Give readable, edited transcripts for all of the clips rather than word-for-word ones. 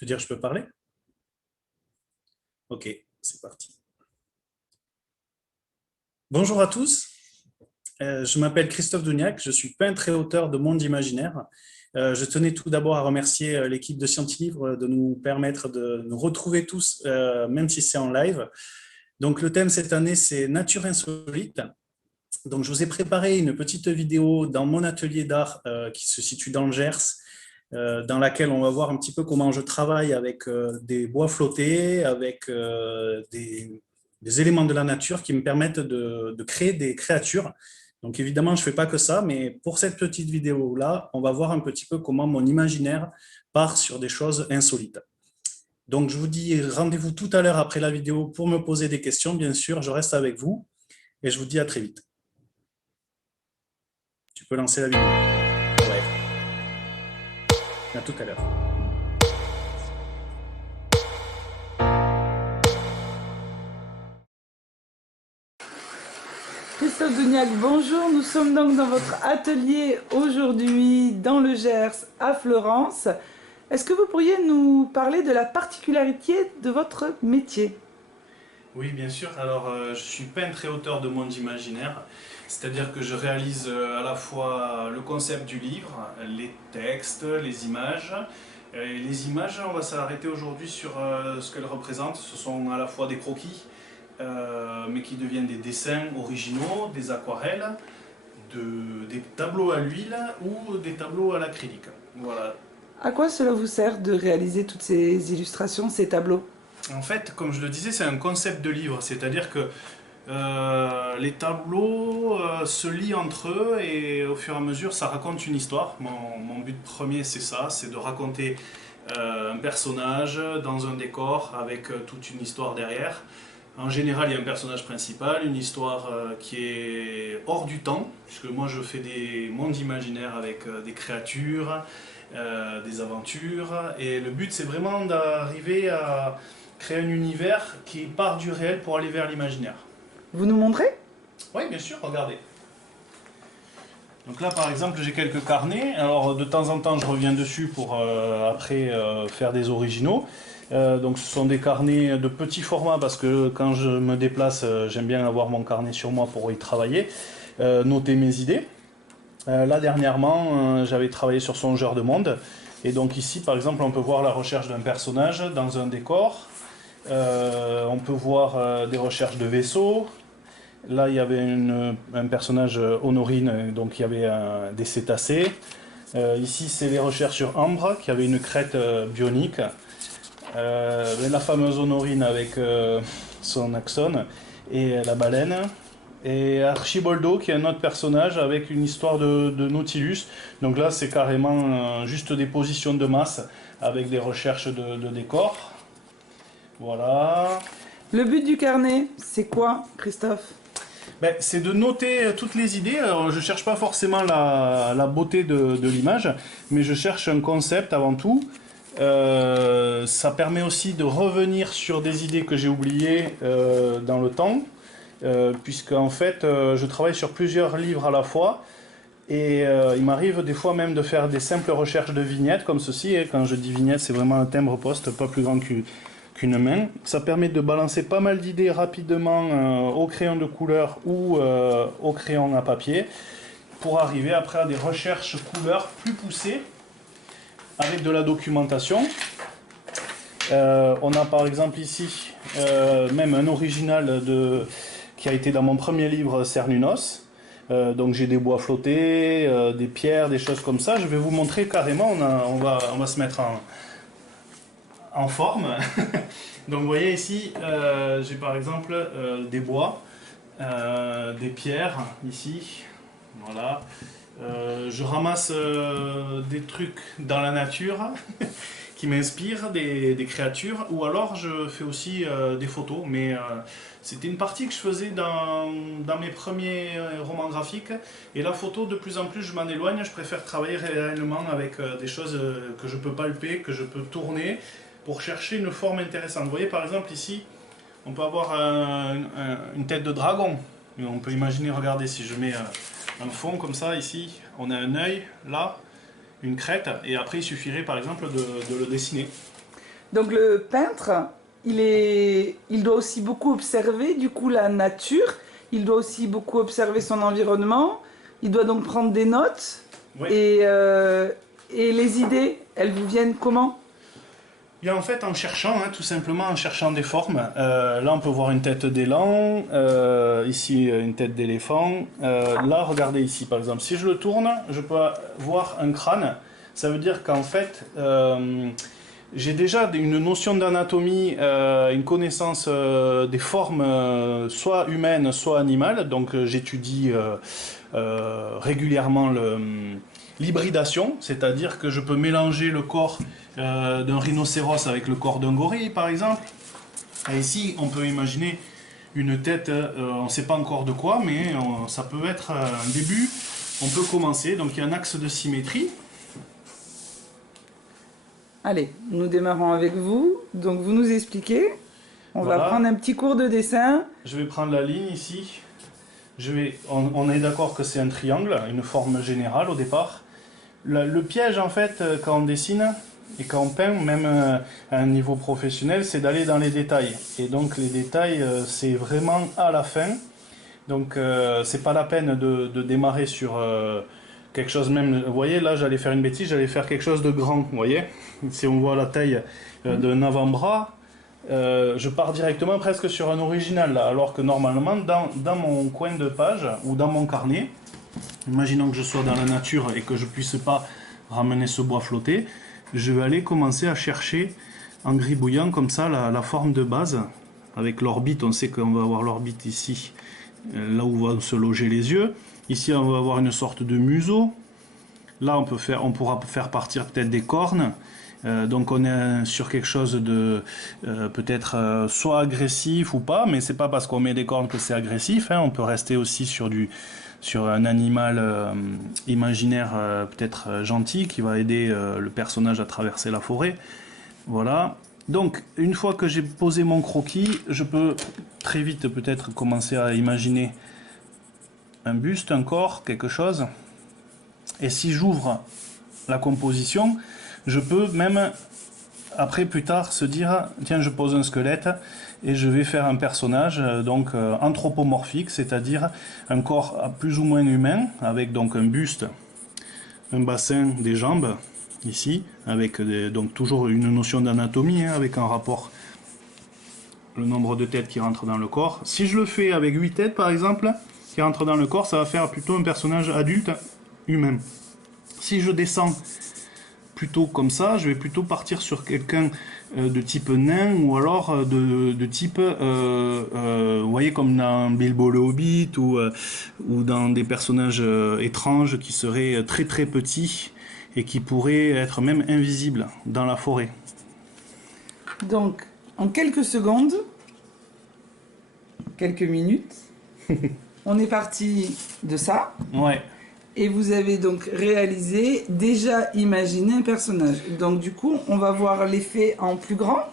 Te dire je peux parler? Ok, c'est parti. Bonjour à tous, je m'appelle Christophe Dougnac, je suis peintre et auteur de Monde Imaginaire. Je tenais tout d'abord à remercier l'équipe de Scientilivre de nous permettre de nous retrouver tous, même si c'est en live. Donc le thème cette année, c'est Nature insolite. Donc je vous ai préparé une petite vidéo dans mon atelier d'art qui se situe dans le Gers, dans laquelle on va voir un petit peu comment je travaille avec des bois flottés, avec des éléments de la nature qui me permettent de créer des créatures. Donc évidemment, je ne fais pas que ça, mais pour cette petite vidéo-là, on va voir un petit peu comment mon imaginaire part sur des choses insolites. Donc je vous dis rendez-vous tout à l'heure après la vidéo pour me poser des questions, bien sûr, je reste avec vous et je vous dis à très vite. Tu peux lancer la vidéo. Ouais. À tout à l'heure. Christophe Dougnac, bonjour. Nous sommes donc dans votre atelier aujourd'hui dans le Gers à Fleurance. Est-ce que vous pourriez nous parler de la particularité de votre métier? Oui, bien sûr. Alors, je suis peintre et auteur de Monde Imaginaire, c'est-à-dire que je réalise à la fois le concept du livre, les textes, les images. Et les images, on va s'arrêter aujourd'hui sur ce qu'elles représentent. Ce sont à la fois des croquis, mais qui deviennent des dessins originaux, des aquarelles, des tableaux à l'huile ou des tableaux à l'acrylique. Voilà. À quoi cela vous sert de réaliser toutes ces illustrations, ces tableaux? En fait, comme je le disais, c'est un concept de livre, c'est-à-dire que les tableaux se lient entre eux et au fur et à mesure, ça raconte une histoire. Mon but premier, c'est ça, c'est de raconter un personnage dans un décor avec toute une histoire derrière. En général, il y a un personnage principal, une histoire qui est hors du temps, puisque moi je fais des mondes imaginaires avec des créatures, des aventures, et le but c'est vraiment d'arriver à créer un univers qui part du réel pour aller vers l'imaginaire. Vous nous montrez? Oui, bien sûr, regardez. Donc là, par exemple, j'ai quelques carnets. Alors, de temps en temps, je reviens dessus pour après faire des originaux. Donc, ce sont des carnets de petit format parce que quand je me déplace, j'aime bien avoir mon carnet sur moi pour y travailler, noter mes idées. Là, dernièrement, j'avais travaillé sur Songeur de monde. Et donc ici, par exemple, on peut voir la recherche d'un personnage dans un décor. On peut voir des recherches de vaisseaux. Là, il y avait un personnage Honorine, donc il y avait des cétacés. Ici, c'est les recherches sur Ambre, qui avait une crête bionique. La fameuse Honorine avec son axone et la baleine. Et Archiboldo, qui est un autre personnage avec une histoire de Nautilus. Donc là, c'est carrément juste des positions de masse avec des recherches de décors. Voilà. Le but du carnet, c'est quoi, Christophe? Ben, c'est de noter toutes les idées. Alors, je ne cherche pas forcément la beauté de l'image, mais je cherche un concept avant tout. Ça permet aussi de revenir sur des idées que j'ai oubliées dans le temps, puisque en fait, je travaille sur plusieurs livres à la fois. Et il m'arrive des fois même de faire des simples recherches de vignettes comme ceci. Et quand je dis vignette, c'est vraiment un timbre-poste pas plus grand qu'une main. Ça permet de balancer pas mal d'idées rapidement au crayon de couleur ou au crayon à papier pour arriver après à des recherches couleurs plus poussées avec de la documentation. On a par exemple ici même un original qui a été dans mon premier livre Cernunos. Donc j'ai des bois flottés, des pierres, des choses comme ça. Je vais vous montrer carrément, on va se mettre en forme. Donc vous voyez ici, j'ai par exemple des bois, des pierres ici. Voilà. Je ramasse des trucs dans la nature qui m'inspirent, des créatures, ou alors je fais aussi des photos, mais c'était une partie que je faisais dans mes premiers romans graphiques, et la photo, de plus en plus, je m'en éloigne, je préfère travailler réellement avec des choses que je peux palper, que je peux tourner, pour chercher une forme intéressante. Vous voyez par exemple ici, on peut avoir une tête de dragon, on peut imaginer, regardez, si je mets un fond comme ça ici, on a un œil là, une crête, et après il suffirait par exemple de le dessiner. Donc le peintre, il doit aussi beaucoup observer du coup la nature, il doit aussi beaucoup observer son environnement, il doit donc prendre des notes. Oui. Et les idées, elles vous viennent comment? Bien, en fait, en cherchant, hein, tout simplement en cherchant des formes. Là, on peut voir une tête d'élan, ici une tête d'éléphant. Là, regardez ici, par exemple. Si je le tourne, je peux voir un crâne. Ça veut dire qu'en fait, j'ai déjà une notion d'anatomie, une connaissance des formes, soit humaines, soit animales. Donc, j'étudie régulièrement l'hybridation, c'est-à-dire que je peux mélanger le corps d'un rhinocéros avec le corps d'un gorille, par exemple. Et ici, on peut imaginer une tête, on ne sait pas encore de quoi, mais ça peut être un début. On peut commencer, donc il y a un axe de symétrie. Allez, nous démarrons avec vous. Donc vous nous expliquez. On Voilà. va prendre un petit cours de dessin. Je vais prendre la ligne ici. On est d'accord que c'est un triangle, une forme générale au départ. Le piège, en fait, quand on dessine et quand on peint, même à un niveau professionnel, c'est d'aller dans les détails. Et donc les détails, c'est vraiment à la fin. Donc c'est pas la peine de démarrer sur quelque chose même. Vous voyez, là, j'allais faire une bêtise, j'allais faire quelque chose de grand. Vous voyez, si on voit la taille d'un avant-bras, je pars directement presque sur un original, là, alors que normalement, dans mon coin de page ou dans mon carnet, imaginons que je sois dans la nature et que je ne puisse pas ramener ce bois flotté, je vais aller commencer à chercher en gribouillant comme ça la forme de base. Avec l'orbite, on sait qu'on va avoir l'orbite ici, là où vont se loger les yeux. Ici, on va avoir une sorte de museau. Là, on pourra faire partir peut-être des cornes. Donc on est sur quelque chose de peut-être soit agressif ou pas, mais c'est pas parce qu'on met des cornes que c'est agressif, hein. On peut rester aussi sur un animal imaginaire peut-être gentil qui va aider le personnage à traverser la forêt. Voilà. Donc une fois que j'ai posé mon croquis, je peux très vite peut-être commencer à imaginer un buste, un corps, quelque chose. Et si j'ouvre la composition, je peux même, après, plus tard, se dire, tiens, je pose un squelette et je vais faire un personnage donc anthropomorphique, c'est-à-dire un corps plus ou moins humain, avec donc un buste, un bassin, des jambes, ici, avec donc toujours une notion d'anatomie, hein, avec un rapport, le nombre de têtes qui rentrent dans le corps. Si je le fais avec 8 têtes, par exemple, qui rentrent dans le corps, ça va faire plutôt un personnage adulte, humain. Si je descends plutôt comme ça, je vais plutôt partir sur quelqu'un de type nain ou alors de type, vous voyez, comme dans Bilbo le Hobbit ou dans des personnages étranges qui seraient très très petits et qui pourraient être même invisibles dans la forêt. Donc, en quelques secondes, quelques minutes, on est parti de ça. Ouais. Et vous avez donc réalisé, déjà imaginé un personnage. Donc du coup, on va voir l'effet en plus grand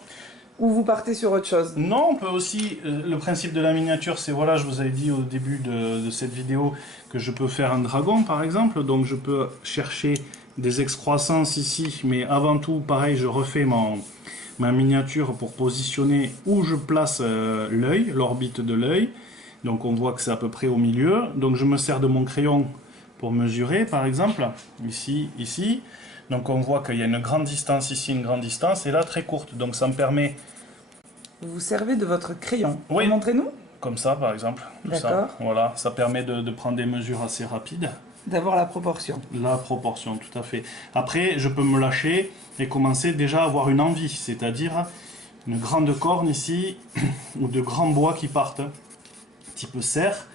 ou vous partez sur autre chose? Non, on peut aussi, le principe de la miniature, c'est, voilà, je vous avais dit au début de cette vidéo que je peux faire un dragon par exemple, donc je peux chercher des excroissances ici, mais avant tout, pareil, je refais ma miniature pour positionner où je place l'œil, l'orbite de l'œil, donc on voit que c'est à peu près au milieu, donc je me sers de mon crayon pour mesurer par exemple, ici, ici. Donc on voit qu'il y a une grande distance ici, une grande distance, et là très courte. Donc ça me permet... Vous vous servez de votre crayon. Oui. Montrez-nous. Comme ça par exemple. Tout ça. D'accord. Voilà, ça permet de prendre des mesures assez rapides. D'avoir la proportion. La proportion, tout à fait. Après, je peux me lâcher et commencer déjà à avoir une envie, c'est-à-dire une grande corne ici, ou de grands bois qui partent, type cerf.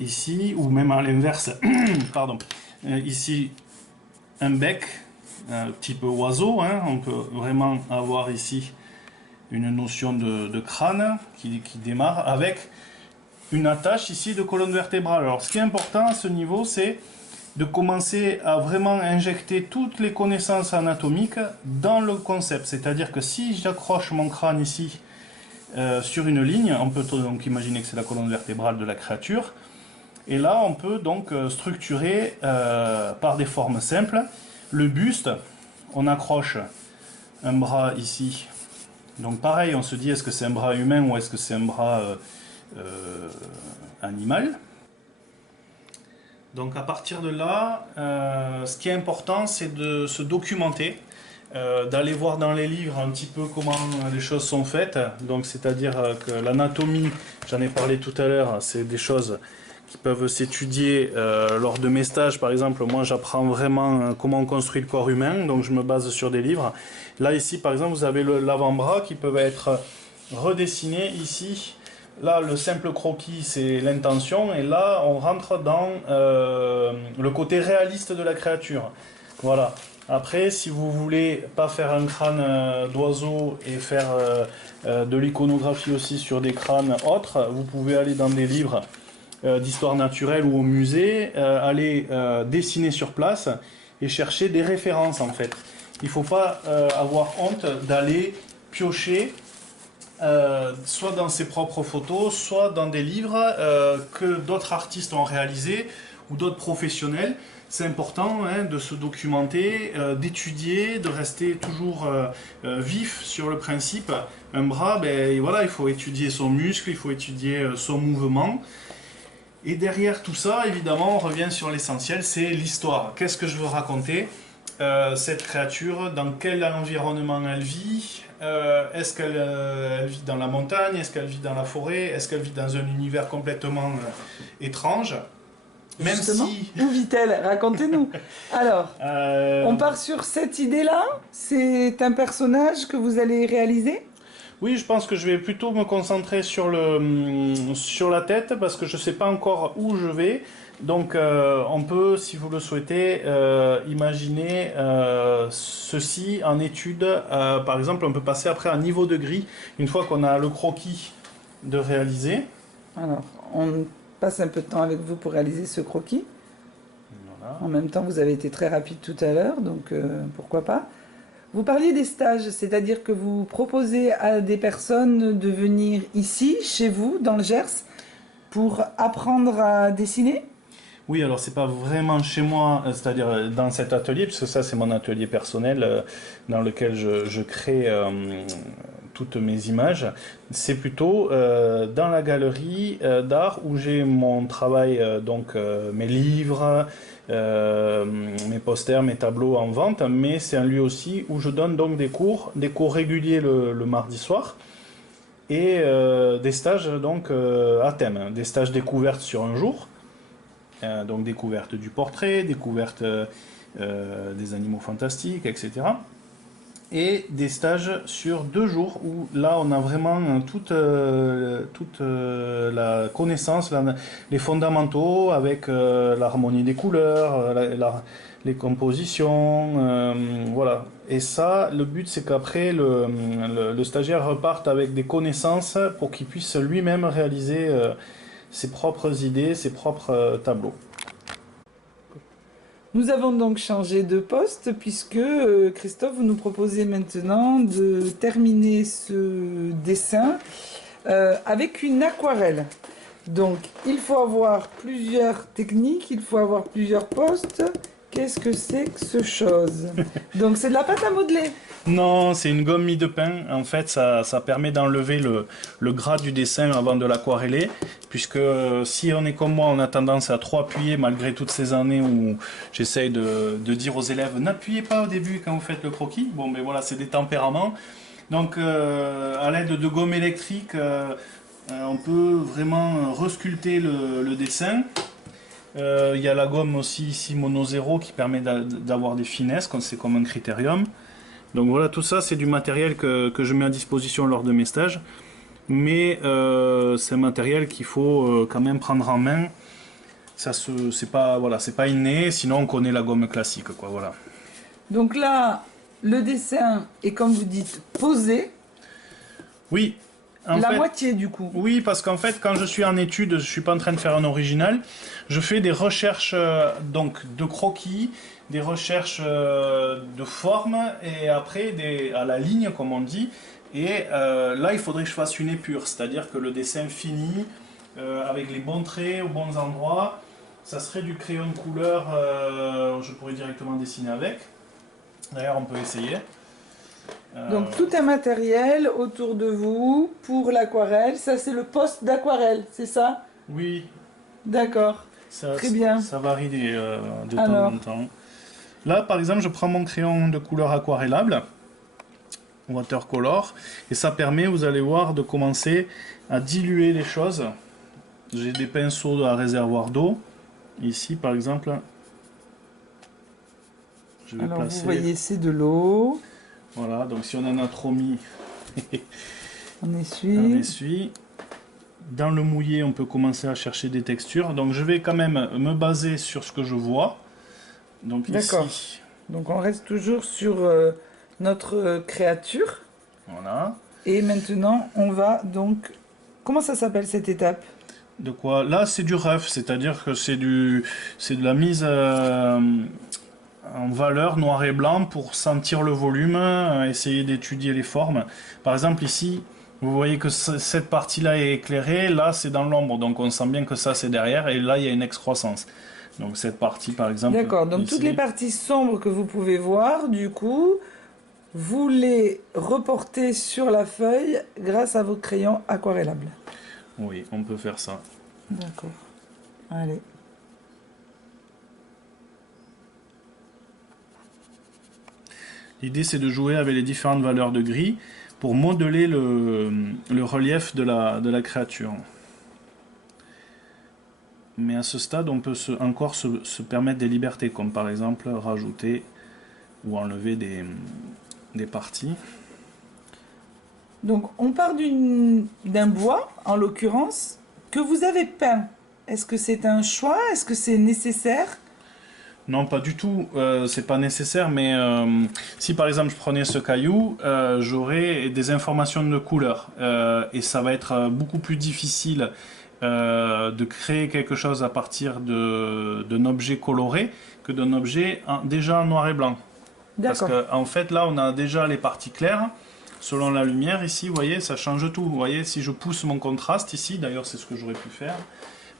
Ici, ou même à l'inverse, pardon, ici un bec, type oiseau, hein, on peut vraiment avoir ici une notion de crâne qui démarre avec une attache ici de colonne vertébrale. Alors ce qui est important à ce niveau, c'est de commencer à vraiment injecter toutes les connaissances anatomiques dans le concept, c'est-à-dire que si j'accroche mon crâne ici sur une ligne, on peut donc imaginer que c'est la colonne vertébrale de la créature. Et là, on peut donc structurer par des formes simples. Le buste, on accroche un bras ici. Donc pareil, on se dit est-ce que c'est un bras humain ou est-ce que c'est un bras animal. Donc à partir de là, ce qui est important, c'est de se documenter, d'aller voir dans les livres un petit peu comment les choses sont faites. Donc c'est-à-dire que l'anatomie, j'en ai parlé tout à l'heure, c'est des choses qui peuvent s'étudier lors de mes stages. Par exemple, moi j'apprends vraiment comment on construit le corps humain, donc je me base sur des livres. Là ici par exemple, vous avez l'avant-bras qui peut être redessiné ici. Là, le simple croquis, c'est l'intention, et là, on rentre dans le côté réaliste de la créature. Voilà. Après, si vous voulez pas faire un crâne d'oiseau et faire de l'iconographie aussi sur des crânes autres, vous pouvez aller dans des livres d'histoire naturelle ou au musée, aller dessiner sur place et chercher des références en fait. Il ne faut pas avoir honte d'aller piocher soit dans ses propres photos, soit dans des livres que d'autres artistes ont réalisés ou d'autres professionnels. C'est important de se documenter, d'étudier, de rester toujours vif sur le principe. Un bras, ben, voilà, il faut étudier son muscle, il faut étudier son mouvement. Et derrière tout ça, évidemment, on revient sur l'essentiel, c'est l'histoire. Qu'est-ce que je veux raconter cette créature, dans quel environnement elle vit, est-ce qu'elle vit dans la montagne, est-ce qu'elle vit dans la forêt, est-ce qu'elle vit dans un univers complètement étrange. Même Justement, si... où vit-elle? Racontez-nous. Alors, on part sur cette idée-là. C'est un personnage que vous allez réaliser? Oui, je pense que je vais plutôt me concentrer sur la tête parce que je ne sais pas encore où je vais. Donc on peut, si vous le souhaitez, imaginer ceci en étude. Par exemple, on peut passer après à un niveau de gris, une fois qu'on a le croquis de réaliser. Alors, on passe un peu de temps avec vous pour réaliser ce croquis. Voilà. En même temps, vous avez été très rapide tout à l'heure, donc pourquoi pas. Vous parliez des stages, c'est-à-dire que vous proposez à des personnes de venir ici, chez vous, dans le Gers, pour apprendre à dessiner? Oui, alors c'est pas vraiment chez moi, c'est-à-dire dans cet atelier, puisque ça c'est mon atelier personnel dans lequel je crée toutes mes images. C'est plutôt dans la galerie d'art où j'ai mon travail, donc mes livres, mes posters, mes tableaux en vente, mais c'est un lieu aussi où je donne donc des cours réguliers le mardi soir. Et des stages donc à thème, des stages découvertes sur un jour. Donc découverte du portrait, découverte des animaux fantastiques, etc. Et des stages sur 2 jours où là on a vraiment toute la connaissance, les fondamentaux avec l'harmonie des couleurs, les compositions, voilà. Et ça, le but c'est qu'après le stagiaire reparte avec des connaissances pour qu'il puisse lui-même réaliser ses propres idées, ses propres tableaux. Nous avons donc changé de poste puisque Christophe, vous nous proposez maintenant de terminer ce dessin avec une aquarelle. Donc il faut avoir plusieurs techniques, il faut avoir plusieurs postes. Qu'est-ce que c'est que ce chose? Donc c'est de la pâte à modeler. Non, c'est une gomme mie de pain. En fait, ça permet d'enlever le gras du dessin avant de l'aquareller. Puisque si on est comme moi, on a tendance à trop appuyer malgré toutes ces années où j'essaye de dire aux élèves n'appuyez pas au début quand vous faites le croquis. Bon, mais voilà, c'est des tempéraments. Donc, à l'aide de gomme électrique, on peut vraiment resculpter le dessin. Il y a la gomme aussi ici Mono 0 qui permet d'avoir des finesses, c'est comme un critérium. Donc voilà, tout ça c'est du matériel que je mets à disposition lors de mes stages. Mais c'est un matériel qu'il faut quand même prendre en main. C'est pas, voilà, c'est pas inné, sinon on connaît la gomme classique, quoi, voilà. Donc là, le dessin est, comme vous dites, posé. Oui. La moitié du coup. Oui, parce qu'en fait, quand je suis en étude, je suis pas en train de faire un original. Je fais des recherches donc de croquis, des recherches de forme et après à la ligne, comme on dit. Et là, il faudrait que je fasse une épure, c'est-à-dire que le dessin fini avec les bons traits aux bons endroits. Ça serait du crayon de couleur, je pourrais directement dessiner avec. D'ailleurs, on peut essayer. Donc tout est matériel autour de vous pour l'aquarelle. Ça, c'est le poste d'aquarelle, c'est ça? Oui, D'accord. ça, Très bien. ça varie de temps en Alors, temps. Là, par exemple, je prends mon crayon de couleur aquarellable, watercolor, et ça permet, vous allez voir, de commencer à diluer les choses. J'ai des pinceaux à réservoir d'eau. Ici, par exemple, je vais alors vous placer... voyez, c'est de l'eau. Voilà, donc si on en a trop mis, On on essuie. essuie. Dans le mouillé, on peut commencer à chercher des textures. Donc je vais quand même me baser sur ce que je vois. Donc D'accord. ici, Donc on reste toujours sur notre créature. voilà. Et maintenant, on va donc... Comment ça s'appelle cette étape? De quoi? Là, c'est du rough, c'est-à-dire que c'est de la mise en valeur noir et blanc pour sentir le volume, essayer d'étudier les formes. Par exemple, ici, vous voyez que cette partie-là est éclairée, là, c'est dans l'ombre, donc on sent bien que ça, c'est derrière, et là, il y a une excroissance. Donc cette partie, par exemple, D'accord. Donc toutes les ici, parties sombres que vous pouvez voir, du coup, vous les reportez sur la feuille grâce à vos crayons aquarellables. oui, on peut faire ça. D'accord. Allez. L'idée, c'est de jouer avec les différentes valeurs de gris pour modeler le relief de la créature. Mais à ce stade, on peut encore se permettre des libertés, comme par exemple rajouter ou enlever des parties. Donc on part d'un bois, en l'occurrence, que vous avez peint. Est-ce que c'est un choix? Est-ce que c'est nécessaire? Non, pas du tout, c'est pas nécessaire, mais si par exemple je prenais ce caillou, j'aurais des informations de couleur, et ça va être beaucoup plus difficile de créer quelque chose à partir d'un objet coloré que d'un objet déjà en noir et blanc. Parce D'accord. qu'en fait là on a déjà les parties claires, selon la lumière ici, vous voyez, ça change tout. Vous voyez, si je pousse mon contraste ici, d'ailleurs c'est ce que j'aurais pu faire,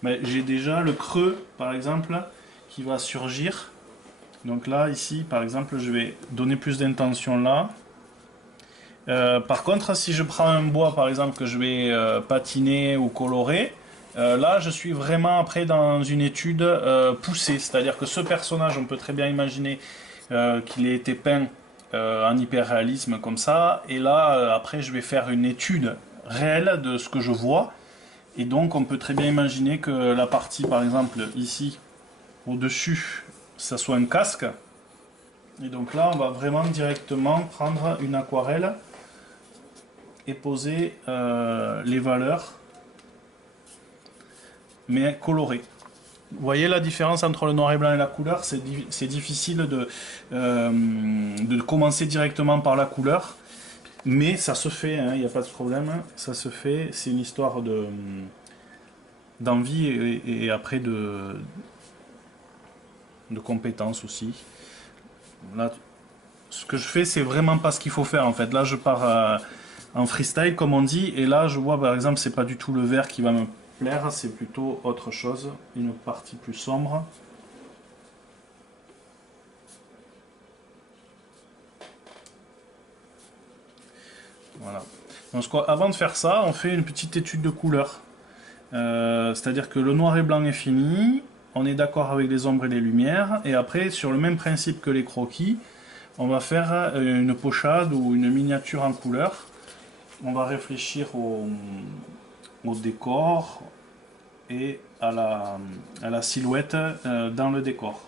mais j'ai déjà le creux par exemple qui va surgir. Donc là, ici, par exemple, je vais donner plus d'intention là. Par contre, si je prends un bois, par exemple, que je vais patiner ou colorer, là, je suis vraiment après dans une étude poussée. C'est-à-dire que ce personnage, on peut très bien imaginer qu'il ait été peint en hyperréalisme comme ça. Et là, après, je vais faire une étude réelle de ce que je vois. Et donc, on peut très bien imaginer que la partie, par exemple, ici, au-dessus, ça soit un casque. Et donc là, on va vraiment directement prendre une aquarelle et poser les valeurs, mais colorées. Vous voyez la différence entre le noir et blanc et la couleur? C'est difficile de commencer directement par la couleur, mais ça se fait, il n'y a pas de problème, ça se fait. C'est une histoire d'envie et après de compétences aussi. Là, ce que je fais, c'est vraiment pas ce qu'il faut faire en fait. Là, je pars en freestyle, comme on dit, et là, je vois par exemple, c'est pas du tout le vert qui va me plaire, c'est plutôt autre chose, une partie plus sombre. Voilà. Donc, avant de faire ça, on fait une petite étude de couleur. C'est-à-dire que le noir et blanc est fini, on est d'accord avec les ombres et les lumières, et après, sur le même principe que les croquis, on va faire une pochade ou une miniature en couleur. On va réfléchir au décor et à la silhouette dans le décor.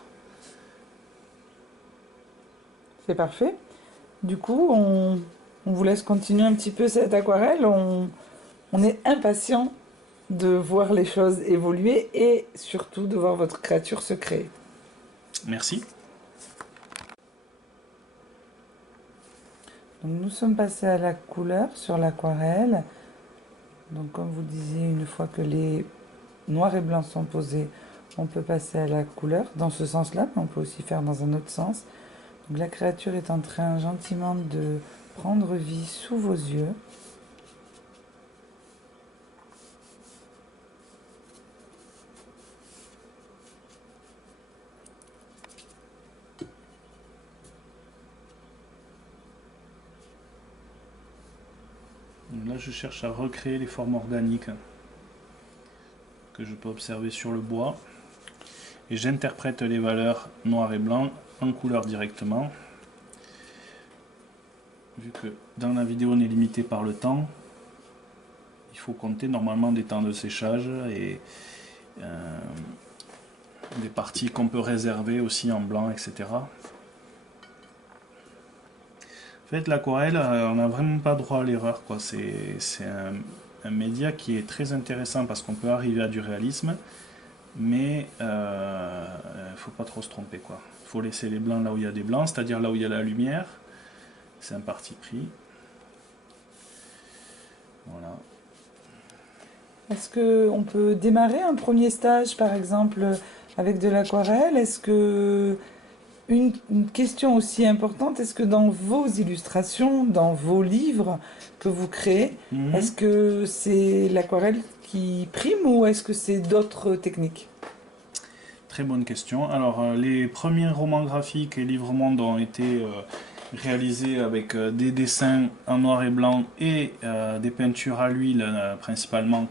C'est parfait. Du coup, on vous laisse continuer un petit peu cette aquarelle. On est impatient de voir les choses évoluer et surtout de voir votre créature se créer. Merci. Donc nous sommes passés à la couleur sur l'aquarelle. Donc comme vous disiez, une fois que les noirs et blancs sont posés, on peut passer à la couleur dans ce sens-là, mais on peut aussi faire dans un autre sens. Donc la créature est en train gentiment de prendre vie sous vos yeux. Là, je cherche à recréer les formes organiques que je peux observer sur le bois. Et j'interprète les valeurs noir et blanc en couleur directement. Vu que dans la vidéo on est limité par le temps, il faut compter normalement des temps de séchage et des parties qu'on peut réserver aussi en blanc, etc. En fait, l'aquarelle, on n'a vraiment pas droit à l'erreur, quoi. C'est un média qui est très intéressant parce qu'on peut arriver à du réalisme, mais faut pas trop se tromper, quoi. Faut laisser les blancs là où il y a des blancs, c'est-à-dire là où il y a la lumière. C'est un parti pris. Voilà. Est-ce qu'on peut démarrer un premier stage, par exemple, avec de l'aquarelle? Est-ce que une question aussi importante, est-ce que dans vos illustrations, dans vos livres que vous créez, est-ce que c'est l'aquarelle qui prime ou est-ce que c'est d'autres techniques? Très bonne question. Alors, les premiers romans graphiques et livres mondes ont été réalisés avec des dessins en noir et blanc et des peintures à l'huile principalement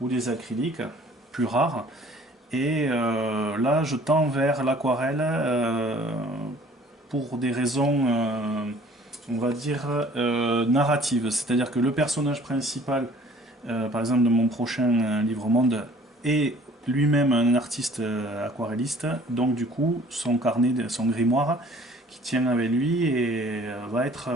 ou des acryliques, plus rares. Et là, je tends vers l'aquarelle pour des raisons, on va dire, narratives. C'est-à-dire que le personnage principal, par exemple, de mon prochain livre monde, est lui-même un artiste aquarelliste. Donc, du coup, son carnet, son grimoire, qui tient avec lui et va être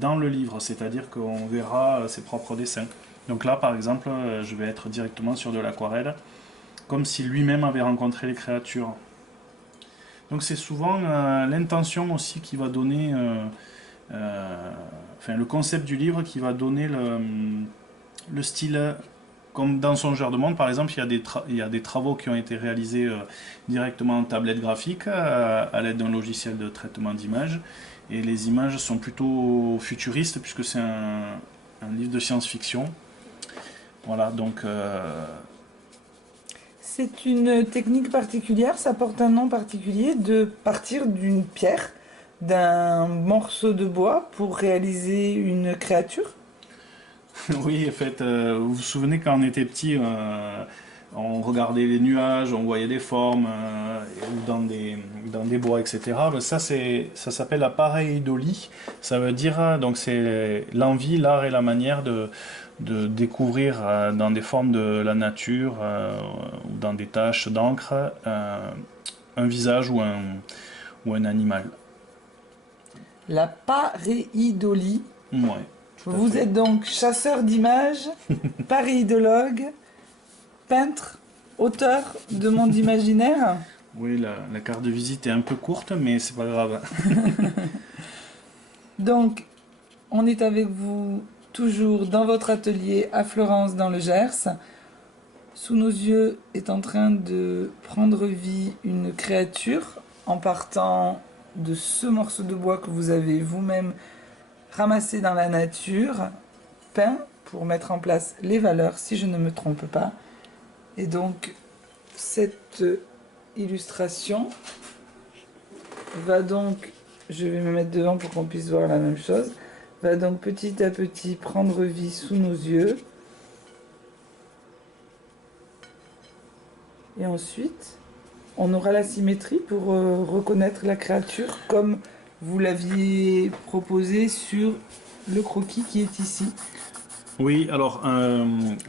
dans le livre, c'est-à-dire qu'on verra ses propres dessins. Donc là, par exemple, je vais être directement sur de l'aquarelle, comme si lui-même avait rencontré les créatures. Donc c'est souvent l'intention aussi qui va donner, enfin le concept du livre qui va donner le style. Comme dans Songeur de monde, par exemple, il y a des travaux qui ont été réalisés directement en tablette graphique à l'aide d'un logiciel de traitement d'images. Et les images sont plutôt futuristes puisque c'est un livre de science-fiction. Voilà, donc C'est une technique particulière, ça porte un nom particulier, de partir d'une pierre, d'un morceau de bois pour réaliser une créature? oui, en fait, vous vous souvenez quand on était petit, on regardait les nuages, on voyait des formes, ou dans des bois, etc. Ben ça s'appelle la pareidolie. Ça veut dire, donc c'est l'envie, l'art et la manière de découvrir dans des formes de la nature, ou dans des taches d'encre, un visage ou un animal. La pareidolie. Ouais, tout à Vous fait. êtes donc chasseur d'images, pareidologue, peintre, auteur de monde imaginaire. Oui, la carte de visite est un peu courte, mais c'est pas grave. Donc, on est avec vous toujours dans votre atelier à Florence, dans le Gers. Sous nos yeux est en train de prendre vie une créature en partant de ce morceau de bois que vous avez vous-même ramassé dans la nature, peint pour mettre en place les valeurs, si je ne me trompe pas. Et donc, cette illustration va donc, je vais me mettre devant pour qu'on puisse voir la même chose, va donc petit à petit prendre vie sous nos yeux. Et ensuite, on aura la symétrie pour reconnaître la créature comme vous l'aviez proposé sur le croquis qui est ici. Oui, alors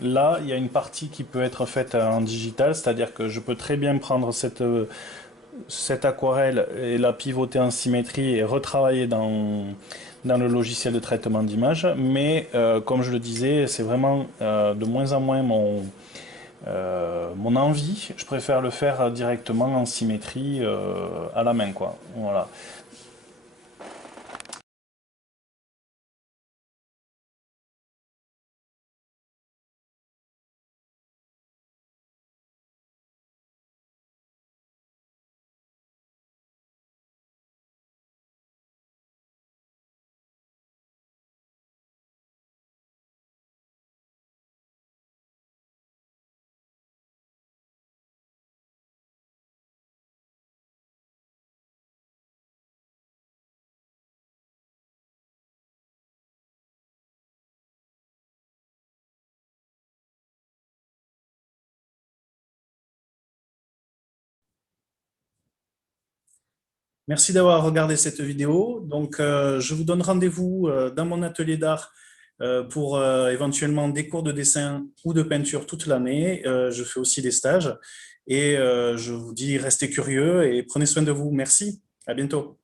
là, il y a une partie qui peut être faite en digital, c'est-à-dire que je peux très bien prendre cette aquarelle et la pivoter en symétrie et retravailler dans le logiciel de traitement d'image. Mais comme je le disais, c'est vraiment de moins en moins mon envie. Je préfère le faire directement en symétrie à la main, quoi. Voilà. Merci d'avoir regardé cette vidéo. Donc, je vous donne rendez-vous dans mon atelier d'art pour éventuellement des cours de dessin ou de peinture toute l'année. Je fais aussi des stages et je vous dis restez curieux et prenez soin de vous. Merci, à bientôt.